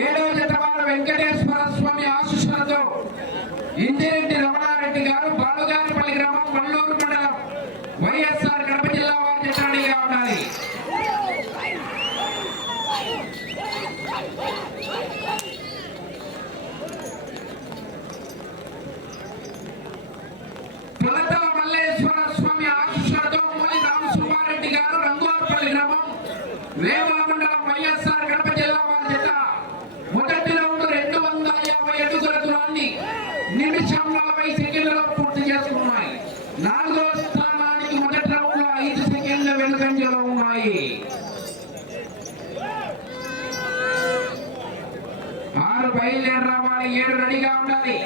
ఏడవ జతవారు వెంకటేశ్వర స్వామి ఆశీస్సులతో ఇందిరెడ్డి రమణారెడ్డి గారు బాలుగారిపల్లి గ్రామం వల్లూరు మండలం వైఎస్ఆర్ కడప జిల్లా వారి జత రెడీగా ఉండాలి. తొలతల మల్లేశ్వర స్వామి ఆశీస్సులతో మూలి రామసుబ్బారెడ్డి గారు రంగువారిపల్లి గ్రామం వేముల మండలం వైఎస్ఆర్ కడప జిల్లా వారి జత మొదటి రౌండ్ 250 అడుగుల దూరాన్ని నిమిషం 40 సెకండ్లలో పూర్తి చేసుకున్నాయి. నాలుగో స్థానానికి మొదటి రౌండ్ లో 5 సెకండ్ల వెనుకంజలో ఉన్నాయి. 6 బయలుదేరి రావాలి, 7 రెడీగా ఉండాలి.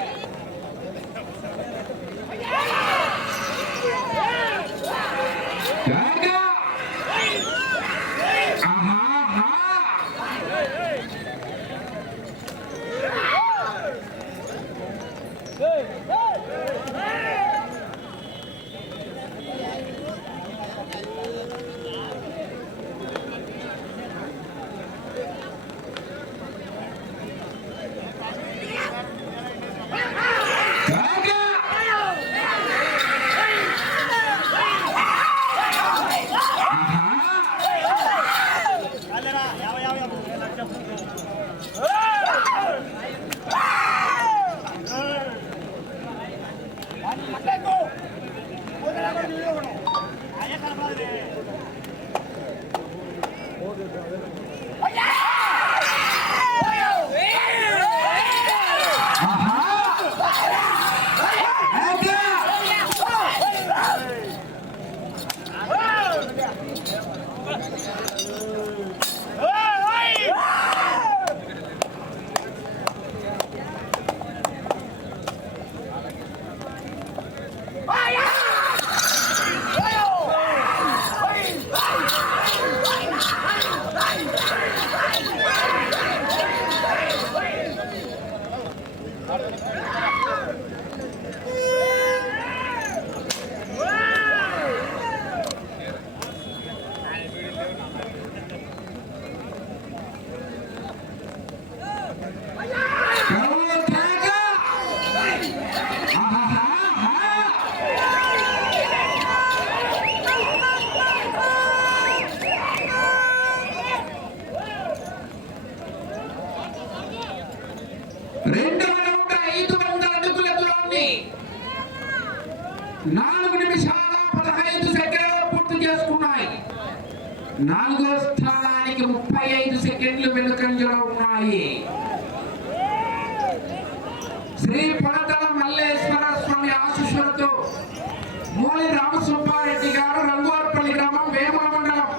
రెండవ రౌండ్ 500 అడుగుల దూరాన్ని 4 నిమిషాల 15 సెకండ్లలో పూర్తి చేసుకున్నాయి. నాలుగో స్థానానికి 35 సెకండ్లు వెనుకంజలో ఉన్నాయి. శ్రీ పొలతల మల్లేశ్వర స్వామి ఆశీస్సులతో మూలి రామసుబ్బారెడ్డి గారు రంగువారిపల్లి గ్రామం వేముల మండలం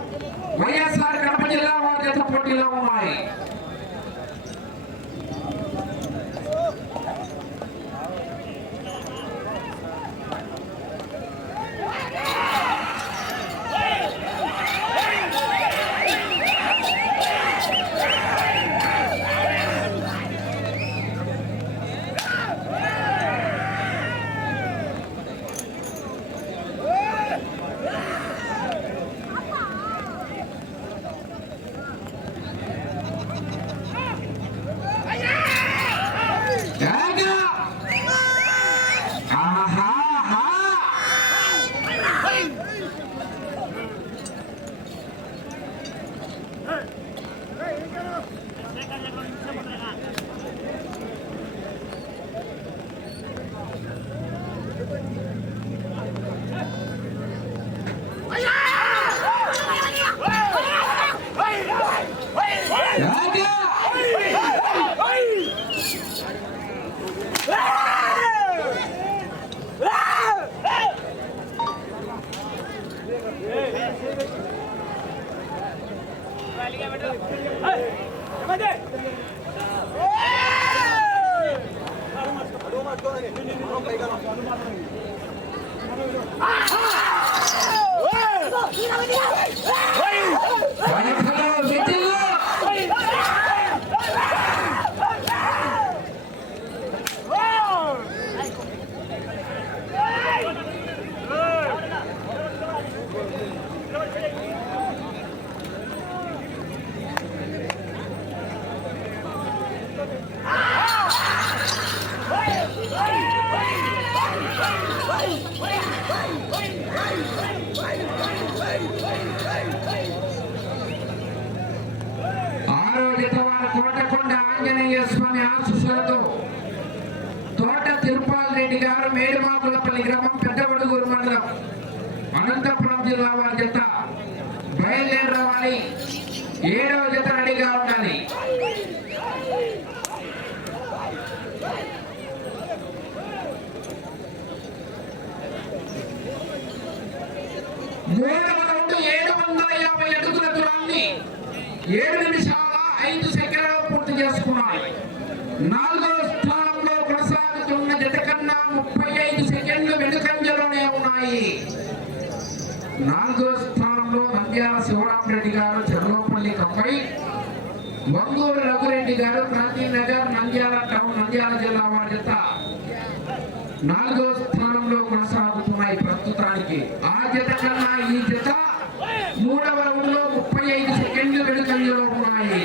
వైఎస్ఆర్ కడప జిల్లా వారి జత పోటీలో ఉన్నాయి. Hey! ఆంజనేయ స్వామి ఆశీస్సులతో తోట తిరుపాల్ రెడ్డి గారు మేడిమాకులపల్లి గ్రామం పెద్దవడుగూరు మండలం అనంతపురం జిల్లా వారి జత బయలుదేరి రావాలి. 7వ జత రెడీగా ఉండాలి. మూడవ రౌండ్ 750 అడుగుల దూరాన్ని 7 నిమిషాల 5 సెకండ్లలో పూర్తి చేసుకున్నారు. 4వ స్థానంలో కొనసాగుతున్న జత కన్నా 35 సెకండ్లు వెనుకంజలోనే ఉన్నాయి. 4వ స్థానంలో నంద్యాల శివరామరెడ్డి గారు చెర్లోపల్లి కంపై, వంగూరు రఘురెడ్డి గారు క్రాంతినగర్ నంద్యాల టౌన్ నంద్యాల జిల్లా వారి జత 4వ స్థానంలో కొనసాగుతున్నాయి ప్రస్తుతానికి. ఆ జత కన్నా ఈ జత 3వ రౌండ్ లో 35 సెకండ్లు వెనుకంజలో ఉన్నాయి.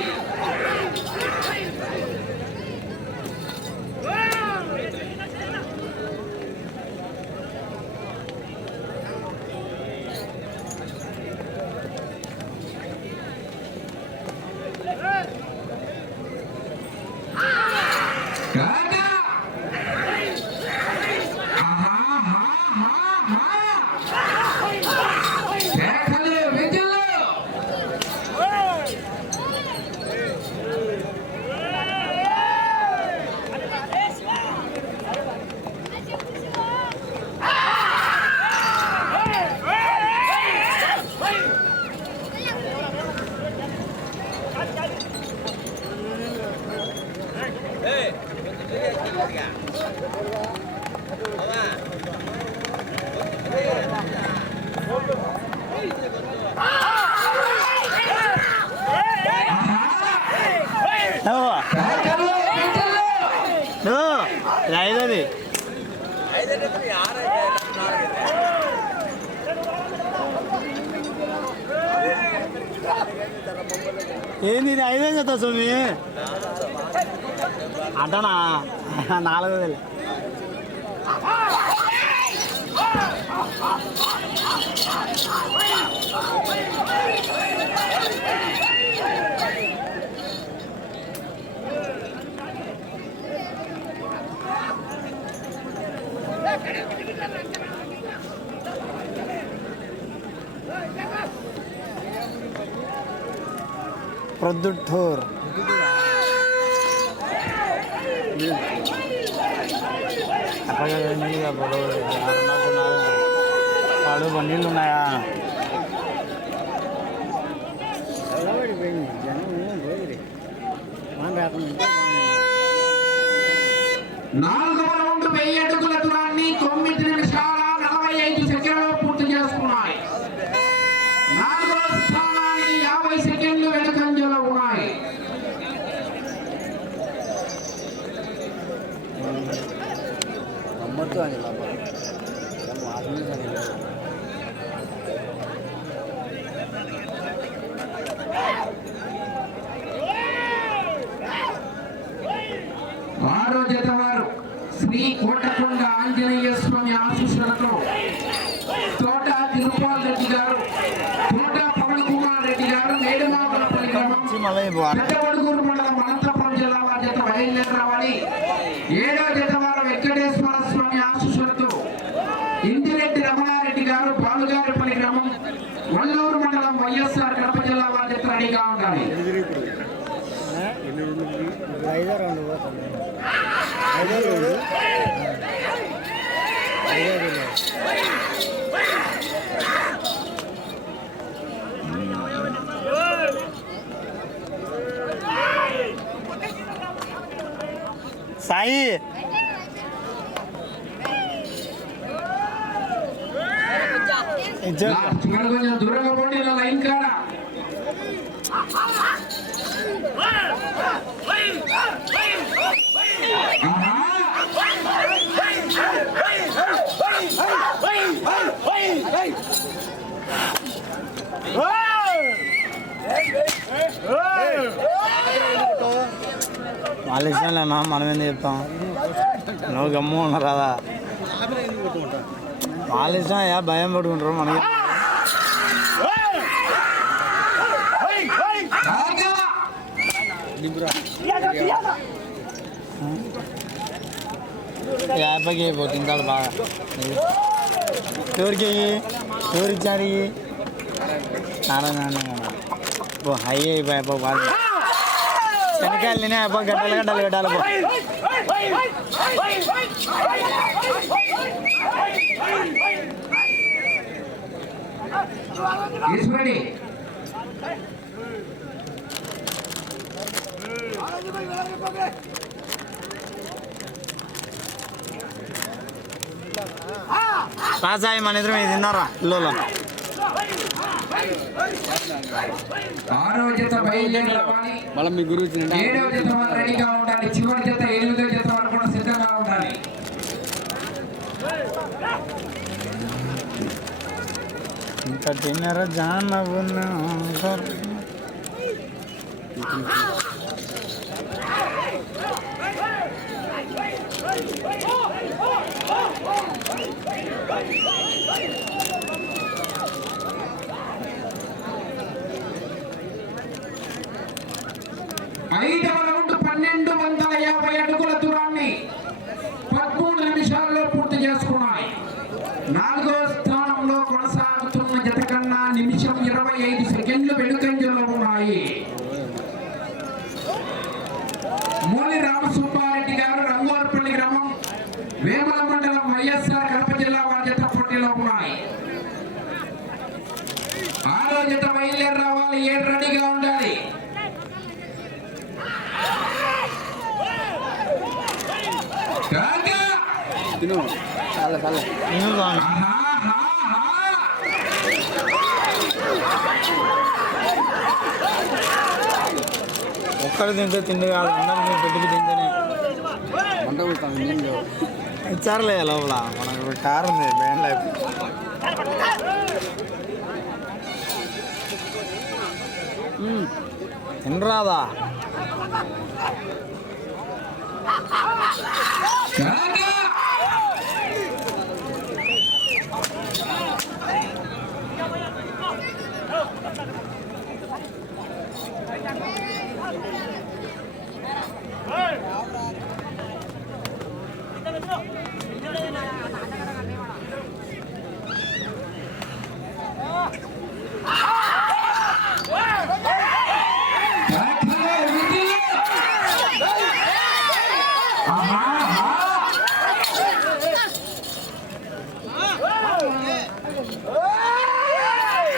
ఏంది 5 కదా స్వామి అంటనా 4,000. ప్రొద్దుటూర్ వాడు బండిలు ఉన్నాయా? నాలుగవ రౌండ్ 1000 అడుగుల దూరాన్ని 9 నిమిషాల 45 సెకండ్లలో పూర్తి చేసుకున్నాయి. 4వ స్థానానికి 50 సెకండ్లు వెనుకంజలో ఉన్నాయి. ఆరో జత వారు శ్రీ కోటకొండ ఆంజనేయ స్వామి ఆశీస్సులతో తోట తిరుపాల్ రెడ్డి గారు, తోట పవన్ కుమార్ రెడ్డి గారు మేడిమాకులపల్లి గ్రామం పెద్దవడుగూరు మండలం అనంతపురం జిల్లా వారి జత బయలుదేరి రావాలి. 7వ జత వారు వెంకటేశ్వర స్వామి ఆశీస్సులతో ఇందిరెడ్డి రమణారెడ్డి గారు బాలుగారిపల్లి గ్రామం వల్లూరు మండలం వైఎస్ఆర్ కడప జిల్లా వారి జత రెడీగా ఉండాలి. సాయి కొంచెం దూరంగా పోండి లైన్ కాడ. వాళ్ళ ఇష్టంలేనా, మనం ఎందుకు చెప్తాం? నువ్వు గమ్ము ఉన్నారా? వాళ్ళ ఇష్టం అయ్యా, భయం పట్టుకుంటారు మనకి. యాభైకి అయిపోతుంది ఇంకా బాగా ఎవరికి ఎవరిచ్చారు నారాయణ ఓ హై అయిపోయి బాగా శనకాయలు తినే అయిపో గడ్డలు గడ్డలు గడ్డాలి పో ఈశ్వరుడి పాసాయి మన ఇద్దరం ఇది తిన్నారా ఇల్లు ఆరో జత బయలుదేరి రావాలి. మళ్ళీ మీ గురువు ఏడవ జత వాళ్ళు రెడీగా ఉండాలి. చివరి జత ఎనిమిదో జత వాళ్ళు కూడా సిద్ధంగా ఉండాలి. ఇంకా తిన్నారా జానవున్నా ఐదవ రౌండ్ 1250 అడుగుల దూరాన్ని 13 నిమిషాల్లో పూర్తి చేసుకున్నాయి. నాలుగో స్థానంలో కొనసాగుతున్న జత కన్నా నిమిషం 25 సెకండ్లు వెనుకంజలో ఉన్నాయి. మూలి రామసుబ్బారెడ్డి గారు రంగోర్పల్లి గ్రామం వేమల మండలం వైఎస్ఆర్ కడప జిల్లా వారి జత పోటీలో ఉన్నాయి. ఆరో జత బయలుదేరి రావాలి. 7 రెడీగా ఉండాలి. ఒక్కడు తింటే తిండి కాదు అందరినీ పెట్టుకు తింటేనే ఇచ్చారులే లోపల మనకు కారు ఉంది బ్యాండ్ లైఫ్ తినరాదా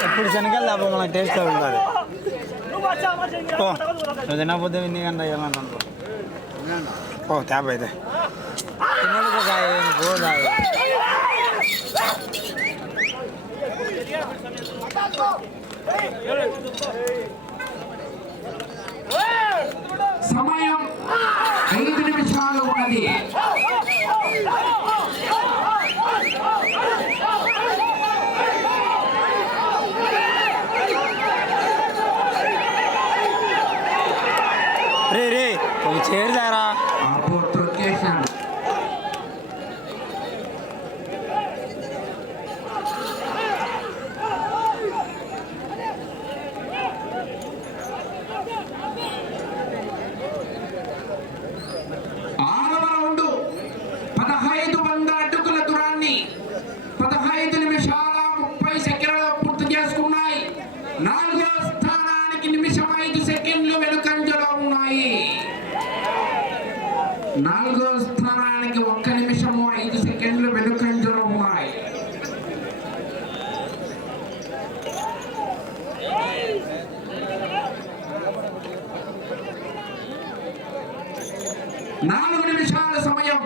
ఎప్పుడు శనగలు లేకపోతే మనకు టేస్ట్ ఉంటుంది నువ్వు తినకపోతే విని కంటే వెళ్ళాను ఓ ట్యాబ్ అయితే తినడానికి పోదా సమయం 5 నిమిషాలు ఉన్నది. రే ఒక చేరుదారా వచ్చేసాను. ఆరవ రౌండ్ 1500 అడుగుల దూరాన్ని 15 నిమిషాల 30 సెకండ్లలో పూర్తి చేసుకున్నాయి. నాలుగో స్థానానికి నిమిషం 5 సెకండ్లు వెనుకంజలో ఉన్నాయి. నాలుగో స్థానానికి 1 నిమిషము 5 సెకండ్లు వెనుకంజలో ఉన్నాయి. నాలుగు నిమిషాల సమయం.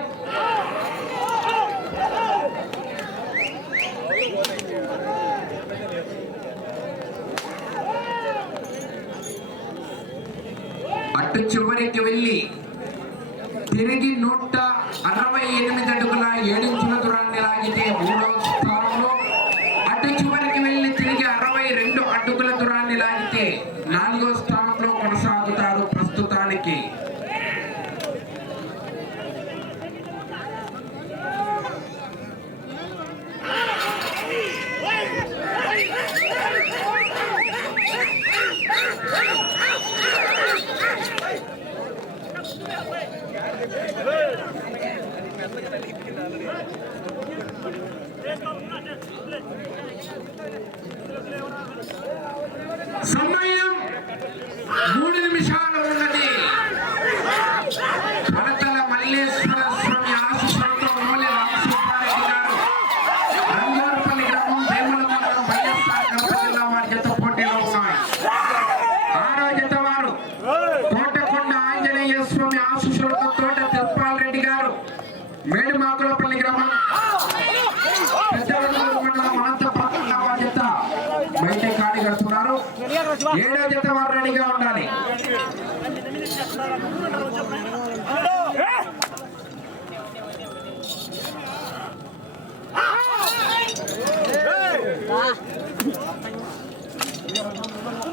అటు చివరికి వెళ్ళి తిరిగి 168 అడుగుల 7 ఇంచుల దూరాన్ని లాగితే మూడో స్థానంలో, అటు చివరికి వెళ్ళి తిరిగి 62 అడుగుల దూరాన్ని లాగితే 4వ స్థానంలో కొనసాగుతారు ప్రస్తుతానికి.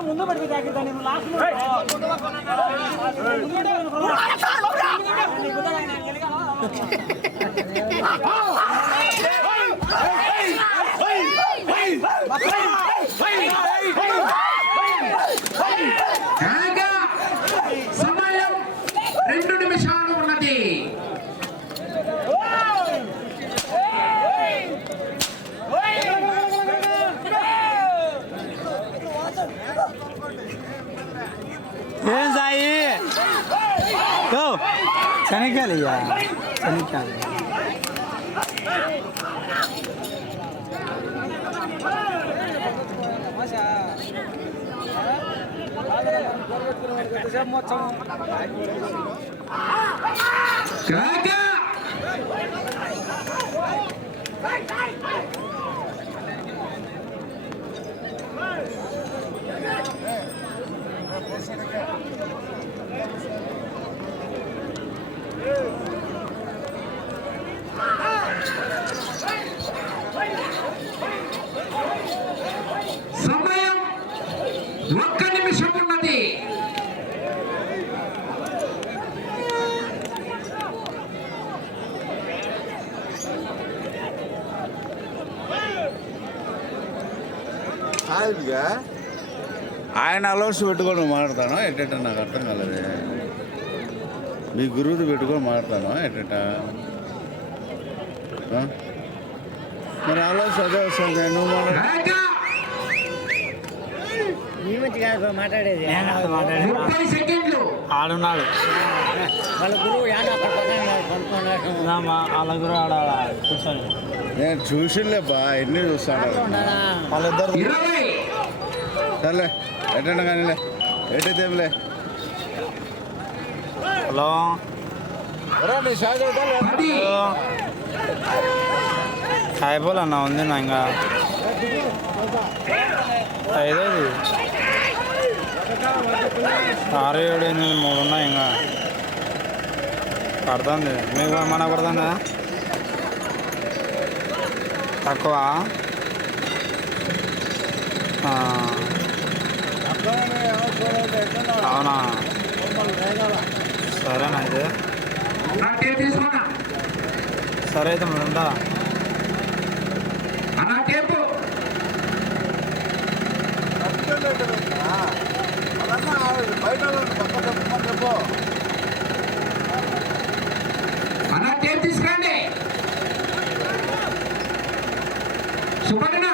ముందు పడిపోయి తాకిద్దాం లాస్ట్ సమయం 2 నిమిషాలు ఉన్నది. ఏం సాయి శనికాయలు ఇయ్యా శనికాయలు సమయం 1 నిమిషం ఉన్నది. ఆయన అలౌన్స్ పెట్టుకొని మాట్లాడతాను ఎట్ట నాకు అర్థం కాలేదు. మీ గురువుది పెట్టుకొని మాట్లాడతాను ఎట్ట మరి అలౌన్స్ అదే వస్తుంది. నువ్వు మాట్లాడేది 30 సెకండ్లు. ఆడున్నాడు వాళ్ళ గురువు వాళ్ళ గురువు ఆడ కూర్చోండి. నేను చూసిలేబ్బా ఎన్ని చూస్తాను. వాళ్ళిద్దరు 20. సర్లే ఎట్టండి కానీలే ఎట్టేదేమిలే. హలో 10. అయిపోలన్నా ఉంది నా ఇంకా 5 6 7 8 3 ఉన్నాయి ఇంకా పడుతుంది. మీకు మన పడుతుందా తక్కువ? అవునా సరేనా అయితే నా టేప్ తీసుకున్నా. సరే అయితే మరి ఉందా అన్నా టేపు. అన్నా టేప్ తీసుకురండి. సుబ్బన్న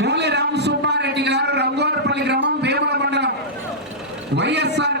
మూలి రామ సుబ్బారెడ్డి గారు రంగోరపల్లి గ్రామం వేముల మండలం వైఎస్ఆర్